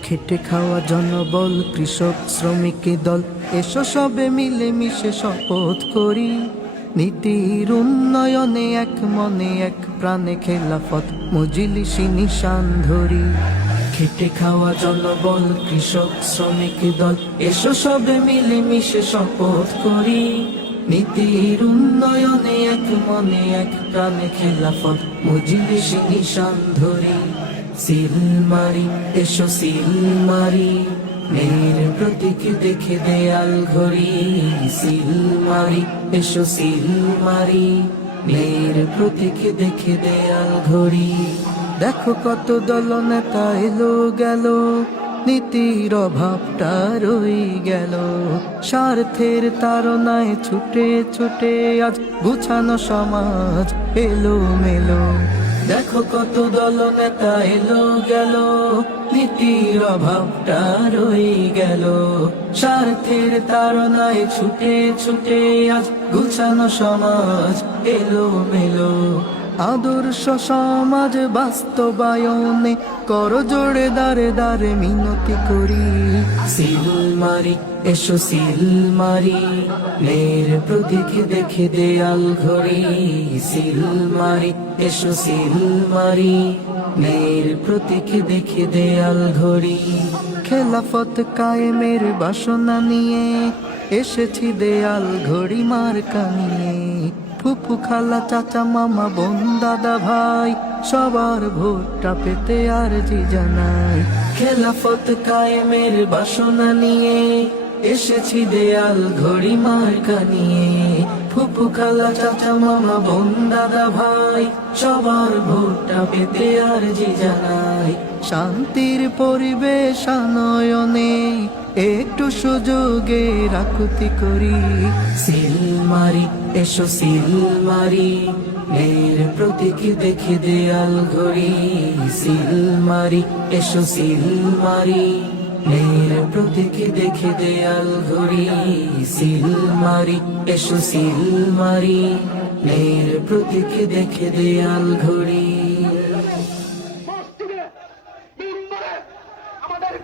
খেটে খাওয়া জনবল, কৃষক, শ্রমিক দল, এসো সবে মিলে মিশে শপথ করি। নীতির উন্নয়নে এক মনে এক প্রাণে খেলাফত, মজিলিসি নিশান ধরি। খেটে খাওয়া জনবল, কৃষক, শ্রমিক দল, এসো সবে মিলে মিশে শপথ করি। নীতির উন্নয়নে এক মনে এক প্রাণে খেলাফত, মজিলিসি নিশান ধরি। সিল মারি, এসো সিল মারি, মেয়ের প্রতীক দেখে দেয়াল ঘড়ি। সিল মারি, এসো সিল মারি, মেয়ের প্রতীক দেখে দেয়াল ঘড়ি। দেখো কত দল নেতা এলো, গেল। নীতির অভাবটা রই গেল। স্বার্থের তারনায় ছুটে ছুটে আজ গুছানো সমাজ এলো মেলো দেখো কত দল নেতা এলো, গেল। নীতির অভাবটা রই গেল। স্বার্থের তারনায় ছুটে ছুটে আজ গুছানো সমাজ এলো মেলো আদর্শ সমাজ বাস্তবায়নে কর জোড়ে দারে দারে মিনতি করি। সিল মারি, এসো সিল মারি, মেয়ের প্রতীক দেখে দেয়াল ঘড়ি। সিল মারি, এসো সিল মারি, মেয়ের প্রতীক দেখে দেয়াল ঘড়ি। খেলাফত কায়েমের বাসনা নিয়ে এসেছি দেয়াল ঘড়ি মার্কা নিয়ে। ফুফু খালা, চাচা, মামা, বোন, দাদা, ভাই, সবার ভোটটা পেতে আর জি জানাই। খেলাফত কায়েমের বাসনা নিয়ে এসেছি দেয়াল ঘড়ি মার্কা নিয়ে। ফুফু খালা, চাচা, মামা, বোন, দাদা, ভাই, সবার ভোটটা পেতে আর জি জানাই। শান্তির পরিবেশ আনয়নে একটু সুযোগে রাকুতি করি। সিল মারি এসো সিল মারি মেয়ের প্রতীক দেখে দেয়াল ঘড়ি। সিল মারি এসো সিল মারি মেয়ের প্রতীক দেখে দেয়াল ঘড়ি। সিল মারি এসো সিল মারি মেয়ের প্রতীক দেখে দেয়াল ঘড়ি। আমাদের